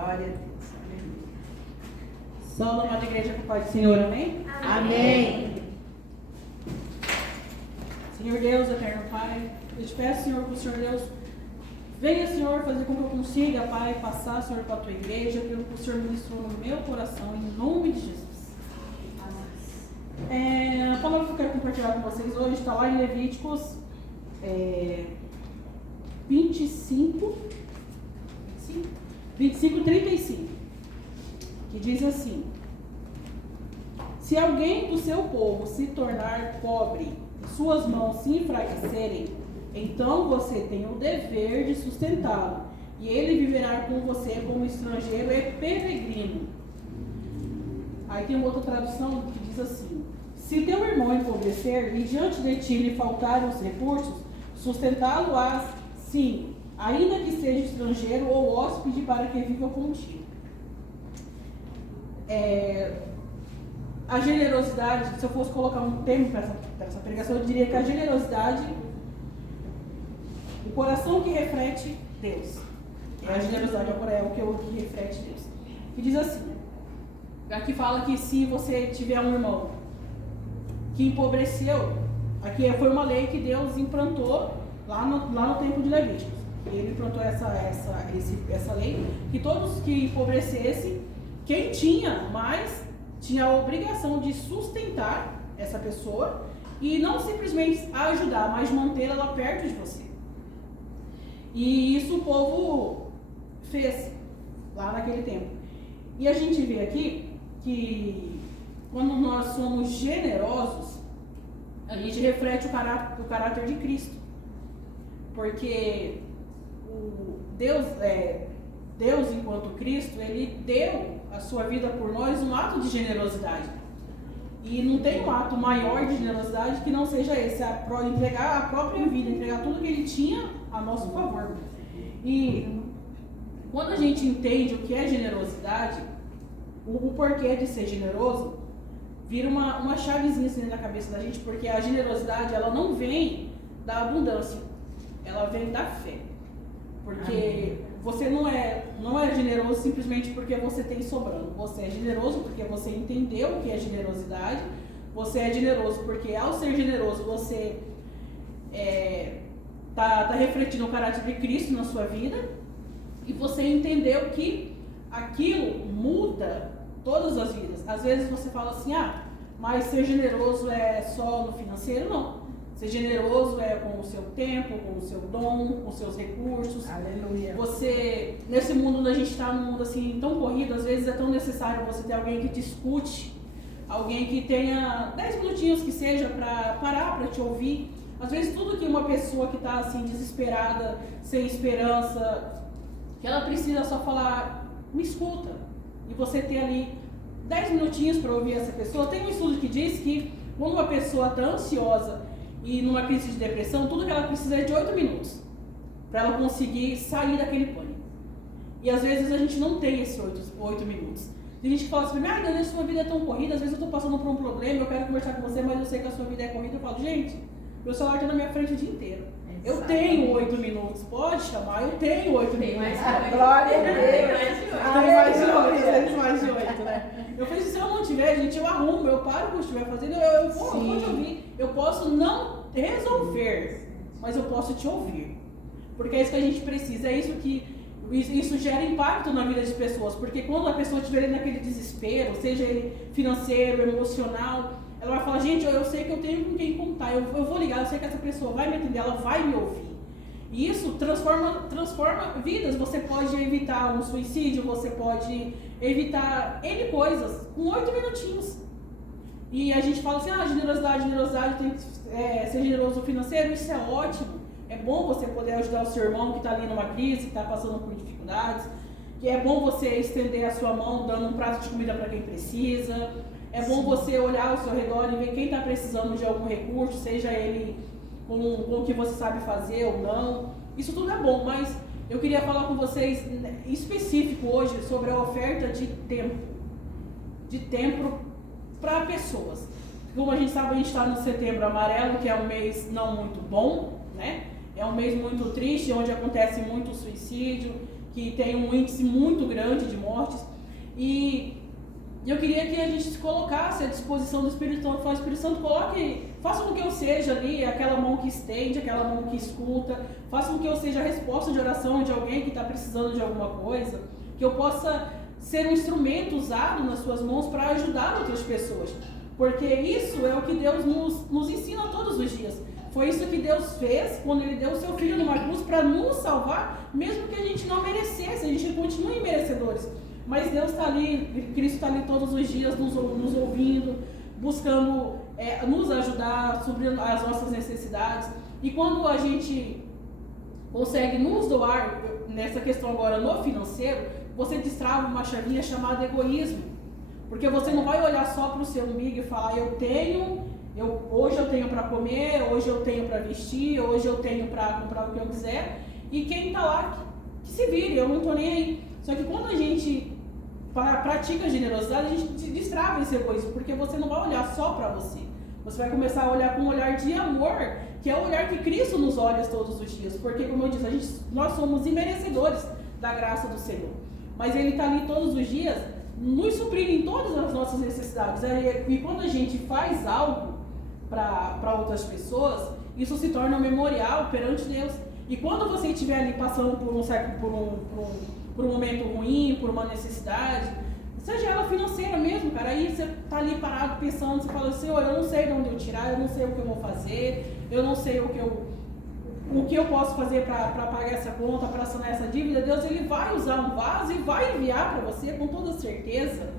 Glória a Deus. Aleluia. Salve, amada igreja, com a paz do Senhor, amém? Amém. Senhor Deus, eterno Pai, eu te peço, Senhor, que o Senhor Deus venha, Senhor, fazer com que eu consiga, Pai, passar, Senhor, para a tua igreja, pelo que o Senhor ministrou no meu coração, em nome de Jesus. A palavra que eu quero compartilhar com vocês hoje está lá em Levíticos 25, 35, que diz assim: se alguém do seu povo se tornar pobre e suas mãos se enfraquecerem, então você tem o dever de sustentá-lo, e ele viverá com você como estrangeiro e peregrino. Aí tem uma outra tradução que diz assim: se teu irmão empobrecer e diante de ti lhe faltarem os recursos, sustentá-lo-ás, sim, ainda que seja estrangeiro ou hóspede, para que viva contigo. A generosidade, se eu fosse colocar um termo para essa pregação, eu diria que a generosidade, o coração que reflete Deus. A generosidade é o que reflete Deus. E diz assim, aqui fala que se você tiver um irmão que empobreceu, aqui foi uma lei que Deus implantou lá no tempo de Levíticos. Ele implantou essa lei, que todos que empobrecessem, quem tinha mais, tinha a obrigação de sustentar essa pessoa e não simplesmente ajudar, mas mantê-la perto de você. E isso o povo fez lá naquele tempo. E a gente vê aqui que quando nós somos generosos, a gente reflete o caráter de Cristo. Porque Deus, enquanto Cristo, Ele deu a sua vida por nós um ato de generosidade. E não tem um ato maior de generosidade que não seja esse, entregar a própria vida, entregar tudo que Ele tinha a nosso favor. E quando a gente entende o que é generosidade, o porquê de ser generoso, vira uma chavezinha assim na cabeça da gente, porque a generosidade, ela não vem da abundância, ela vem da fé. Porque você não é generoso simplesmente porque você tem sobrando. Você é generoso porque você entendeu o que é generosidade. Você é generoso porque, ao ser generoso, você tá refletindo o caráter de Cristo na sua vida. E você entendeu que aquilo muda todas as vidas. Às vezes você fala assim, mas ser generoso é só no financeiro? Não. Ser generoso é com o seu tempo, com o seu dom, com os seus recursos. Aleluia. Você, nesse mundo onde a gente está, num mundo assim tão corrido, às vezes é tão necessário você ter alguém que te escute, alguém que tenha 10 minutinhos que seja para parar, para te ouvir. Às vezes tudo que uma pessoa que está assim desesperada, sem esperança, que ela precisa só falar, me escuta. E você ter ali 10 minutinhos para ouvir essa pessoa. Tem um estudo que diz que quando uma pessoa está ansiosa e numa crise de depressão, tudo que ela precisa é de 8 minutos para ela conseguir sair daquele pânico. E às vezes a gente não tem esses 8 minutos. Tem gente que fala assim, Dani, sua vida é tão corrida, às vezes eu estou passando por um problema, eu quero conversar com você, mas eu sei que a sua vida é corrida. Eu falo, gente, meu celular está na minha frente o dia inteiro. Eu tenho 8 minutos, pode chamar, eu tenho 8 minutos. Glória a Deus. Tem mais de 8, né? Eu falei, se eu não tiver, gente, eu arrumo, eu paro o que eu estiver fazendo, eu vou te ouvir. Eu posso não resolver, mas eu posso te ouvir. Porque é isso que a gente precisa, isso gera impacto na vida das pessoas. Porque quando a pessoa estiver naquele desespero, seja ele financeiro, emocional, ela vai falar, gente, eu sei que eu tenho com quem contar, eu vou ligar, eu sei que essa pessoa vai me atender, ela vai me ouvir. E isso transforma vidas. Você pode evitar um suicídio, você pode evitar N coisas com 8 minutinhos. E a gente fala assim, generosidade, tem que ser generoso financeiro, isso é ótimo. É bom você poder ajudar o seu irmão que está ali numa crise, que está passando por dificuldades. Que é bom você estender a sua mão dando um prato de comida para quem precisa. É bom você olhar ao seu redor e ver quem está precisando de algum recurso, seja ele com o que você sabe fazer ou não. Isso tudo é bom, mas eu queria falar com vocês em específico hoje sobre a oferta de tempo. De tempo para pessoas. Como a gente sabe, a gente está no Setembro Amarelo, que é um mês não muito bom, né? É um mês muito triste, onde acontece muito suicídio. que tem um índice muito grande de mortes. E eu queria que a gente se colocasse à disposição do Espírito Santo. Fala, Espírito Santo, faça com que eu seja ali aquela mão que estende, aquela mão que escuta. Faça com que eu seja a resposta de oração de alguém que está precisando de alguma coisa. Que eu possa ser um instrumento usado nas suas mãos para ajudar outras pessoas. Porque isso é o que Deus nos ensina todos os dias. Foi isso que Deus fez quando Ele deu o seu Filho numa cruz para nos salvar, mesmo que a gente não merecesse, a gente continue merecedores. Mas Deus está ali, Cristo está ali todos os dias nos ouvindo, buscando nos ajudar, suprindo as nossas necessidades. E quando a gente consegue nos doar, nessa questão agora no financeiro, você destrava uma chavinha chamada egoísmo. Porque você não vai olhar só para o seu umbigo e falar, hoje eu tenho para comer, hoje eu tenho para vestir, hoje eu tenho para comprar o que eu quiser. E quem está lá, que se vire, eu não estou nem aí. Só que quando a gente pratica a generosidade, a gente destrava esse egoísmo, porque você não vai olhar só para você. Você vai começar a olhar com um olhar de amor, que é o olhar que Cristo nos olha todos os dias. Porque, como eu disse, nós somos imerecedores da graça do Senhor. Mas Ele está ali todos os dias, nos suprindo em todas as nossas necessidades. E quando a gente faz algo para outras pessoas, isso se torna um memorial perante Deus. E quando você estiver ali passando por um momento ruim, por uma necessidade, seja ela financeira mesmo, cara, aí você tá ali parado pensando, você fala, Senhor, eu não sei de onde eu tirar, eu não sei o que eu vou fazer, eu não sei o que eu posso fazer para pagar essa conta, para sanar essa dívida. Deus, Ele vai usar um vaso e vai enviar para você com toda certeza.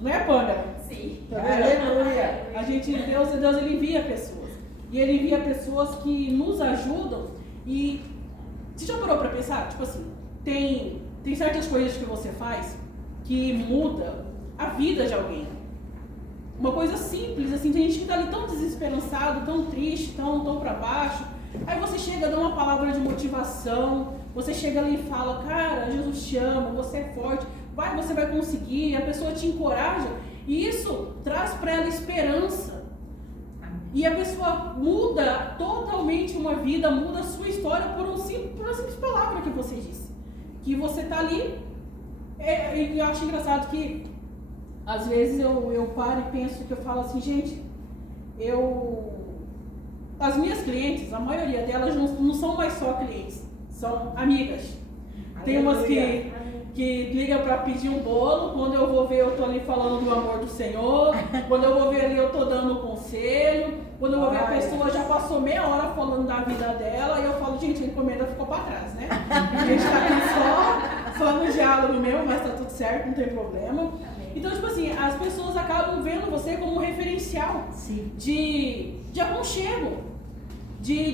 Não é, Pâmela? Sim. Tá vendo? Aleluia. Deus, Ele envia pessoas. E Ele envia pessoas que nos ajudam. E você já parou para pensar? Tipo assim, tem certas coisas que você faz que muda a vida de alguém. Uma coisa simples, assim, tem gente que tá ali tão desesperançado, tão triste, tão para baixo. Aí você chega, dá uma palavra de motivação, você chega ali e fala, cara, Jesus te ama, você é forte, você vai conseguir, a pessoa te encoraja, e isso traz para ela esperança. E a pessoa muda totalmente uma vida, muda a sua história por uma simples palavra que você disse. Que você tá ali, e eu acho engraçado que às vezes eu paro e penso, que eu falo assim, gente, as minhas clientes, a maioria delas não são mais só clientes, são amigas. Tem umas que ligam para pedir um bolo, quando eu vou ver eu tô ali falando do amor do Senhor, quando eu vou ver ali eu tô dando conselho, quando eu vou ver a pessoa já passou meia hora falando da vida dela, e eu falo, gente, a encomenda ficou para trás, né? A gente tá aqui só no diálogo mesmo, mas tá tudo certo, não tem problema. Então, tipo assim, as pessoas acabam vendo você como um referencial de aconchego,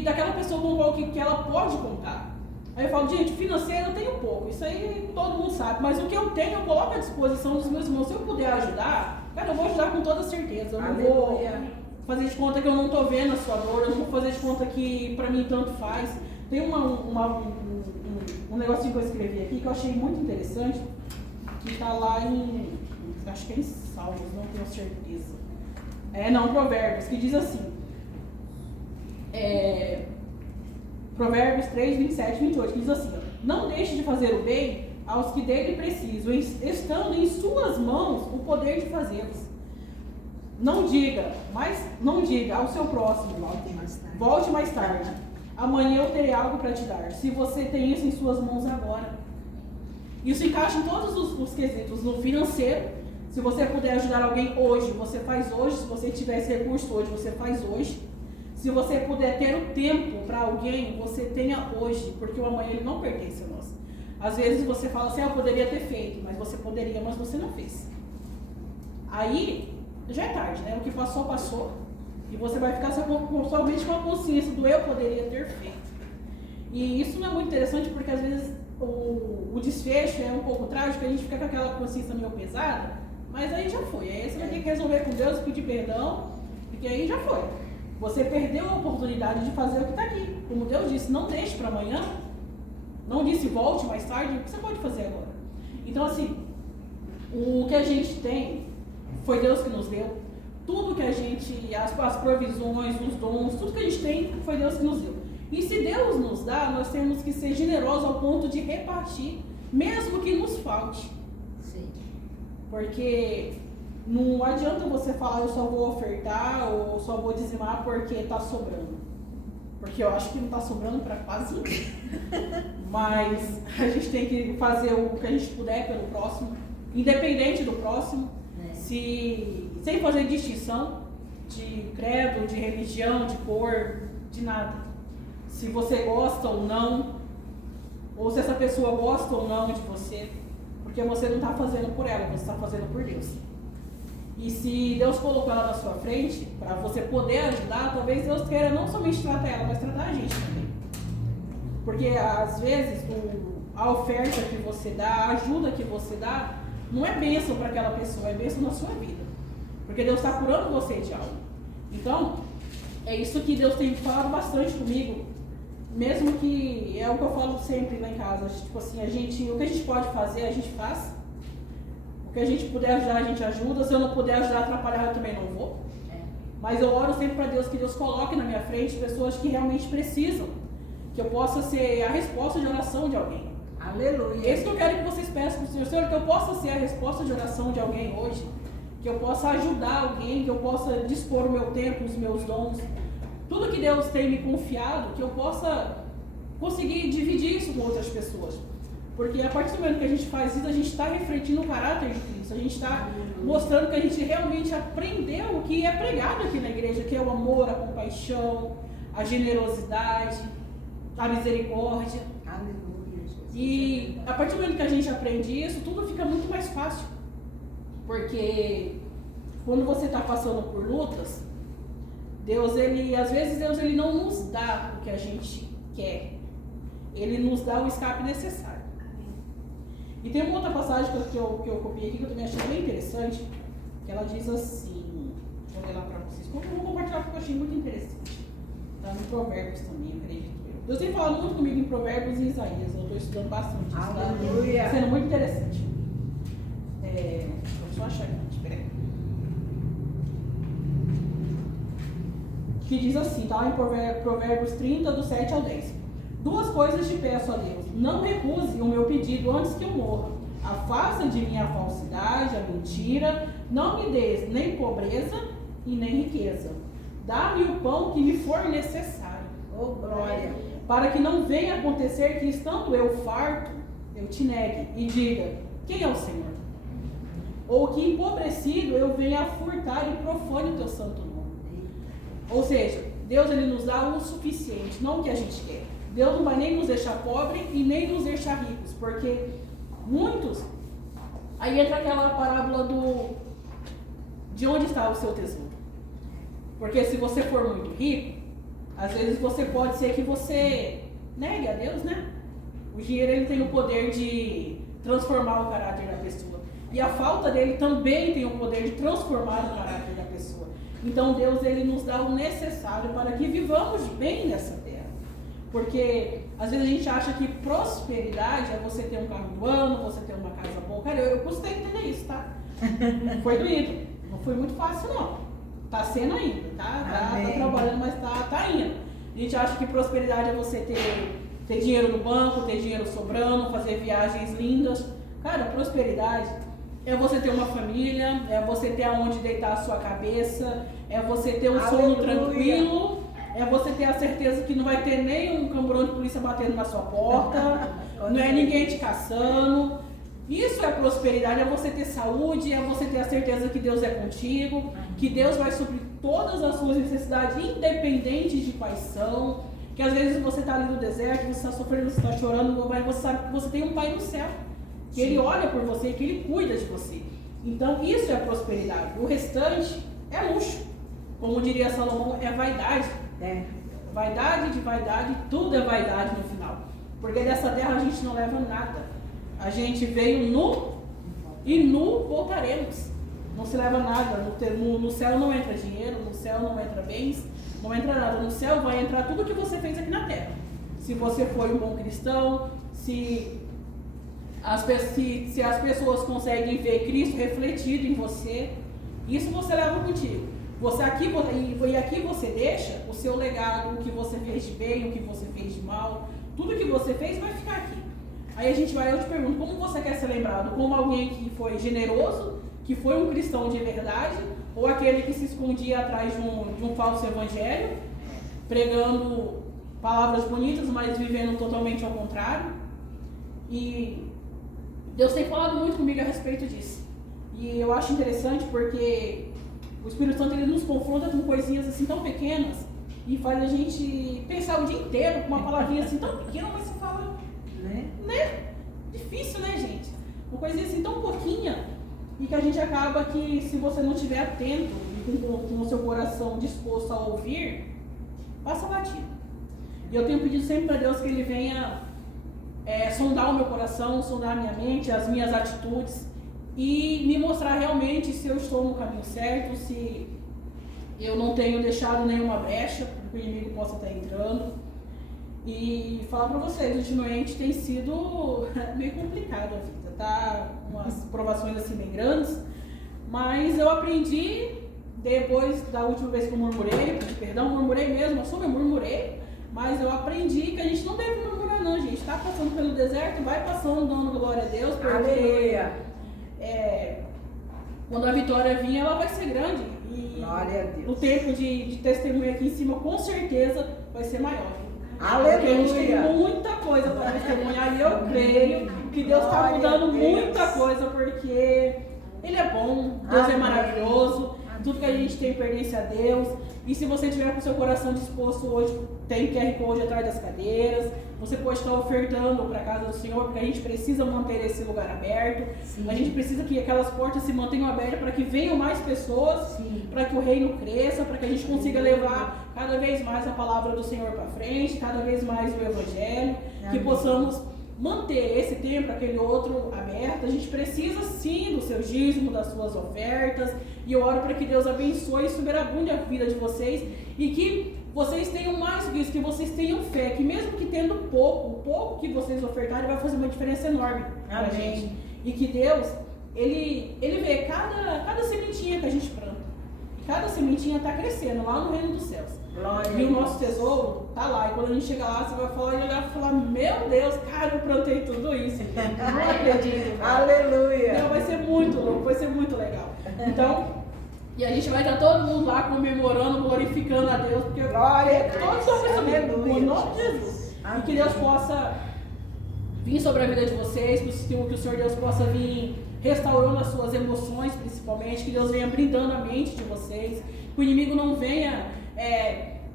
daquela pessoa com qual que ela pode contar. Aí eu falo, gente, financeiro eu tenho pouco, isso aí todo mundo sabe, mas o que eu tenho eu coloco à disposição dos meus irmãos. Se eu puder ajudar, cara, eu vou ajudar com toda certeza. Eu não vou fazer de conta que eu não tô vendo a sua dor, eu não vou fazer de conta que pra mim tanto faz. Tem um negocinho que eu escrevi aqui que eu achei muito interessante, que tá lá acho que é em Salmos, não tenho certeza. Provérbios, que diz assim, Provérbios 3, 27 e 28, que diz assim, não deixe de fazer o bem aos que dele precisam, estando em suas mãos o poder de fazê-los. Não diga ao seu próximo, volte mais tarde. Amanhã eu terei algo para te dar, se você tem isso em suas mãos agora. Isso encaixa em todos os quesitos, no financeiro. Se você puder ajudar alguém hoje, você faz hoje. Se você tivesse recurso hoje, você faz hoje. Se você puder ter o tempo para alguém, você tenha hoje, porque o amanhã ele não pertence a nós. Às vezes você fala assim, eu poderia ter feito, mas você poderia, mas você não fez. Aí, já é tarde, né? O que passou, passou. E você vai ficar somente com a consciência do eu poderia ter feito. E isso não é muito interessante, porque às vezes o desfecho é um pouco trágico, a gente fica com aquela consciência meio pesada, mas aí já foi. Aí você vai ter que resolver com Deus, pedir perdão, porque aí já foi. Você perdeu a oportunidade de fazer o que está aqui. Como Deus disse, não deixe para amanhã. Não disse volte mais tarde, o que você pode fazer agora? Então, assim, o que a gente tem foi Deus que nos deu. Tudo que a gente, as provisões, os dons, tudo que a gente tem foi Deus que nos deu. E se Deus nos dá, nós temos que ser generosos ao ponto de repartir. mesmo que nos falte. Sim. Porque não adianta você falar eu só vou ofertar ou só vou dizimar porque está sobrando. Porque eu acho que não está sobrando para quase ninguém. Mas a gente tem que fazer o que a gente puder pelo próximo, independente do próximo, sem fazer distinção de credo, de religião, de cor, de nada. Se você gosta ou não, ou se essa pessoa gosta ou não de você, porque você não está fazendo por ela, você está fazendo por Deus. E se Deus colocou ela na sua frente, para você poder ajudar, talvez Deus queira não somente tratar ela, mas tratar a gente também. Porque às vezes a oferta que você dá, a ajuda que você dá, não é bênção para aquela pessoa, é bênção na sua vida. Porque Deus está curando você de algo. Então, é isso que Deus tem falado bastante comigo. Mesmo que é o que eu falo sempre lá em casa. Tipo assim, o que a gente pode fazer, a gente faz. O que a gente puder ajudar, a gente ajuda. Se eu não puder ajudar, atrapalhar, eu também não vou. Mas eu oro sempre para Deus, que Deus coloque na minha frente pessoas que realmente precisam. Que eu possa ser a resposta de oração de alguém. Aleluia. É isso que eu quero que vocês peçam para o Senhor. Senhor, que eu possa ser a resposta de oração de alguém hoje. Que eu possa ajudar alguém, que eu possa dispor o meu tempo, os meus dons. Tudo que Deus tem me confiado, que eu possa conseguir dividir isso com outras pessoas. Porque a partir do momento que a gente faz isso, a gente está refletindo o caráter de Cristo. A gente está mostrando que a gente realmente aprendeu o que é pregado aqui na igreja, que é o amor, a compaixão, a generosidade, a misericórdia. Aleluia, Jesus. E a partir do momento que a gente aprende isso, tudo fica muito mais fácil. Porque quando você está passando por lutas, às vezes Deus não nos dá o que a gente quer. Ele nos dá o escape necessário. E tem uma outra passagem que eu copiei aqui, que eu também achei bem interessante, que ela diz assim, vou ler lá para vocês, eu vou compartilhar porque eu achei muito interessante. Está no Provérbios também, acredito eu. Deus tem falado muito comigo em Provérbios e Isaías, eu estou estudando bastante isso, Aleluia. está sendo muito interessante. Vou só achar aqui, espera aí. Que diz assim, tá lá em Provérbios 30, do 7 ao 10. 2 coisas te peço a Deus, não recuse o meu pedido antes que eu morra. Afasta de mim a falsidade, a mentira, não me des nem pobreza e nem riqueza. Dá-me o pão que me for necessário. Oh, glória. Para que não venha acontecer que, estando eu farto, eu te negue e diga, quem é o Senhor? Ou que empobrecido eu venha a furtar e profane o teu santo nome. Ou seja, Deus ele nos dá o suficiente, não o que a gente quer. Deus não vai nem nos deixar pobres e nem nos deixar ricos, porque muitos, aí entra aquela parábola de onde está o seu tesouro. Porque se você for muito rico, às vezes pode ser que você negue a Deus, né? O dinheiro ele tem o poder de transformar o caráter da pessoa. E a falta dele também tem o poder de transformar o caráter da pessoa. Então Deus ele nos dá o necessário para que vivamos bem nessa terra. Porque às vezes a gente acha que prosperidade é você ter um carro do ano, você ter uma casa boa. Cara, eu custei entender isso, tá? Foi doído. Não foi muito fácil, não. Tá sendo ainda, tá trabalhando, mas tá indo. A gente acha que prosperidade é você ter dinheiro no banco, ter dinheiro sobrando, fazer viagens lindas. Cara, prosperidade é você ter uma família, é você ter aonde deitar a sua cabeça, é você ter um sono tranquilo, é você ter a certeza que não vai ter nem um camburão de polícia batendo na sua porta, não é ninguém te caçando. Isso é prosperidade, é você ter saúde, é você ter a certeza que Deus é contigo, que Deus vai suprir todas as suas necessidades, independente de quais são. Que às vezes você está ali no deserto, você está sofrendo, você está chorando, mas você sabe que você tem um Pai no céu, que Ele olha por você, que Ele cuida de você. Então isso é prosperidade. O restante é luxo. Como diria Salomão, é vaidade. Vaidade de vaidade, tudo é vaidade no final. Porque dessa terra a gente não leva nada. A gente veio nu e nu voltaremos. Não se leva nada. No céu não entra dinheiro, no céu não entra bens, não entra nada. No céu vai entrar tudo o que você fez aqui na terra. Se você foi um bom cristão, se as pessoas conseguem ver Cristo refletido em você, isso você leva contigo. E aqui você deixa o seu legado, o que você fez de bem, o que você fez de mal, tudo que você fez vai ficar aqui. Aí a gente vai, eu te pergunto, como você quer ser lembrado? Como alguém que foi generoso, que foi um cristão de verdade, ou aquele que se escondia atrás de um falso evangelho, pregando palavras bonitas, mas vivendo totalmente ao contrário? E Deus tem falado muito comigo a respeito disso. E eu acho interessante porque o Espírito Santo ele nos confronta com coisinhas assim tão pequenas e faz a gente pensar o dia inteiro com uma palavrinha assim tão pequena, mas você fala, né? Difícil, né, gente? Uma coisinha assim tão pouquinha e que a gente acaba que, se você não estiver atento e com o seu coração disposto a ouvir, passa batido. E eu tenho pedido sempre para Deus que Ele venha sondar o meu coração, sondar a minha mente, as minhas atitudes e me mostrar realmente se eu estou no caminho certo, se eu não tenho deixado nenhuma brecha para que o inimigo possa estar entrando. E falar para vocês, ultimamente tem sido meio complicado a vida, tá? Umas provações assim bem grandes, mas eu aprendi depois da última vez que eu murmurei, murmurei mesmo, eu murmurei, mas eu aprendi que a gente não deve murmurar não, gente. Tá passando pelo deserto, vai passando dando glória a Deus, porque Aleluia. Quando a vitória vir, ela vai ser grande. E Glória a Deus. o tempo de testemunho aqui em cima, com certeza, vai ser maior. Aleluia. Porque a gente tem muita coisa para testemunhar e eu creio que Deus está mudando muita coisa, porque Ele é bom, Deus é maravilhoso, tudo que a gente tem pertence a Deus. E se você tiver com o seu coração disposto hoje, tem QR Code atrás das cadeiras, você pode estar ofertando para a casa do Senhor, porque a gente precisa manter esse lugar aberto. Sim. A gente precisa que aquelas portas se mantenham abertas para que venham mais pessoas, para que o reino cresça, para que a gente consiga levar cada vez mais a palavra do Senhor para frente, cada vez mais o Evangelho, que possamos manter esse tempo, aquele outro aberto. A gente precisa sim do seu dízimo, das suas ofertas, e eu oro para que Deus abençoe e superabunde a vida de vocês e que vocês tenham mais do que isso, que vocês tenham fé, que mesmo que tendo pouco, o pouco que vocês ofertarem vai fazer uma diferença enorme pra gente. E que Deus, Ele vê cada sementinha que a gente planta. E cada sementinha está crescendo lá no reino dos céus. Glória. E o nosso tesouro tá lá. E quando a gente chegar lá, você vai falar e olhar e falar, meu Deus, cara, eu plantei tudo isso. Eu não acredito. Aleluia. Então vai ser muito louco, vai ser muito legal. Então, e a gente vai estar todo mundo lá comemorando, glorificando a Deus, porque glória, todos estão recebendo, no nome de Jesus. E que Deus possa vir sobre a vida de vocês, que o Senhor Deus possa vir restaurando as suas emoções, principalmente, que Deus venha brindando a mente de vocês, que o inimigo não venha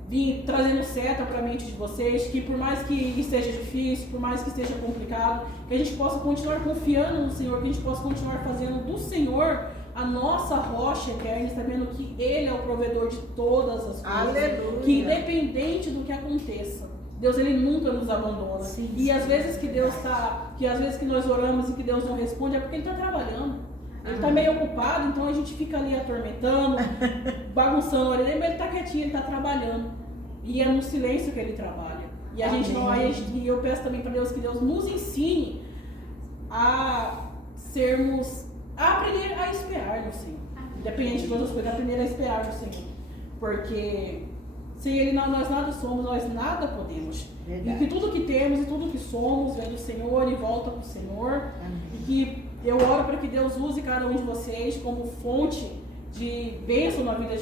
vir trazendo seta para a mente de vocês, que por mais que esteja difícil, por mais que esteja complicado, que a gente possa continuar confiando no Senhor, que a gente possa continuar fazendo do Senhor a nossa rocha eterna, sabendo que Ele é o provedor de todas as coisas. Aleluia. Que independente do que aconteça, Deus Ele nunca nos abandona. Sim, e às vezes que às vezes que nós oramos e que Deus não responde é porque Ele está trabalhando. Ele está meio ocupado, então a gente fica ali atormentando, bagunçando a orelha, mas Ele está quietinho, Ele está trabalhando. E é no silêncio que Ele trabalha. E a gente não, e eu peço também para Deus que Deus nos ensine a aprender a esperar no Senhor. Independente de todas as coisas, aprender a esperar no Senhor. Porque sem Ele nós nada somos, nós nada podemos. Verdade. E que tudo que temos e tudo que somos vem do Senhor e volta para o Senhor. Amém. E que eu oro para que Deus use cada um de vocês como fonte de bênção na vida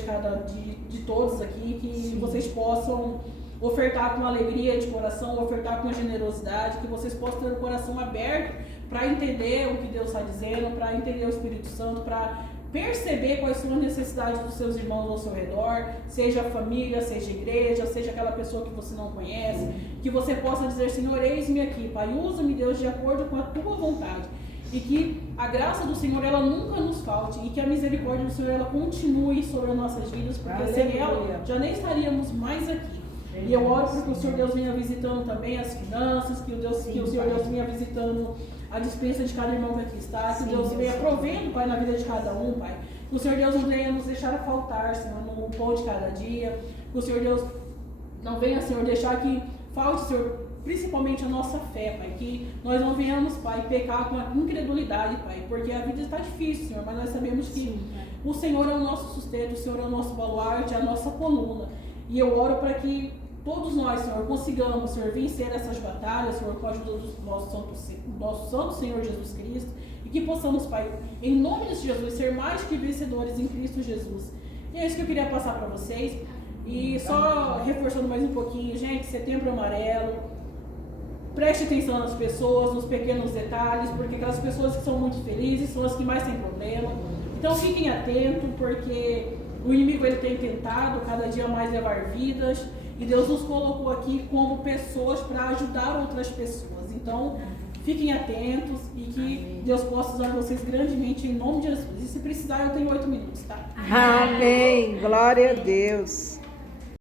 de todos aqui, que vocês possam ofertar com alegria de coração, ofertar com generosidade, que vocês possam ter o coração aberto para entender o que Deus está dizendo, para entender o Espírito Santo, para perceber quais são as necessidades dos seus irmãos ao seu redor, seja a família, seja a igreja, seja aquela pessoa que você não conhece, que você possa dizer, Senhor, eis-me aqui, Pai, usa-me, Deus, de acordo com a tua vontade. E que a graça do Senhor, ela nunca nos falte. E que a misericórdia do Senhor, ela continue sobre as nossas vidas. Porque sem ela, já nem estaríamos mais aqui. E eu oro para que o Senhor Deus venha visitando também as finanças. Que o Senhor Deus venha visitando a despensa de cada irmão que aqui está. Que Deus venha provendo, Pai, na vida de cada um, Pai. Que o Senhor Deus não venha nos deixar faltar, Senhor, no pão de cada dia. Que o Senhor Deus não venha, Senhor, deixar que falte, Senhor, principalmente a nossa fé, Pai, que nós não venhamos, Pai, pecar com a incredulidade, Pai, porque a vida está difícil, Senhor, mas nós sabemos que o Senhor é o nosso sustento, o Senhor é o nosso baluarte, é a nossa coluna, e eu oro para que todos nós, Senhor, consigamos, Senhor, vencer essas batalhas, Senhor, com a ajuda do nosso Santo Senhor Jesus Cristo, e que possamos, Pai, em nome de Jesus, ser mais que vencedores em Cristo Jesus. E é isso que eu queria passar para vocês. E só reforçando mais um pouquinho, gente, Setembro Amarelo, preste atenção nas pessoas, nos pequenos detalhes, porque aquelas pessoas que são muito felizes são as que mais têm problema. Então fiquem atentos, porque o inimigo ele tem tentado cada dia mais levar vidas, e Deus nos colocou aqui como pessoas para ajudar outras pessoas. Então fiquem atentos e que Deus possa usar vocês grandemente em nome de Jesus. E se precisar, eu tenho 8 minutos, tá? Amém. Glória a Deus.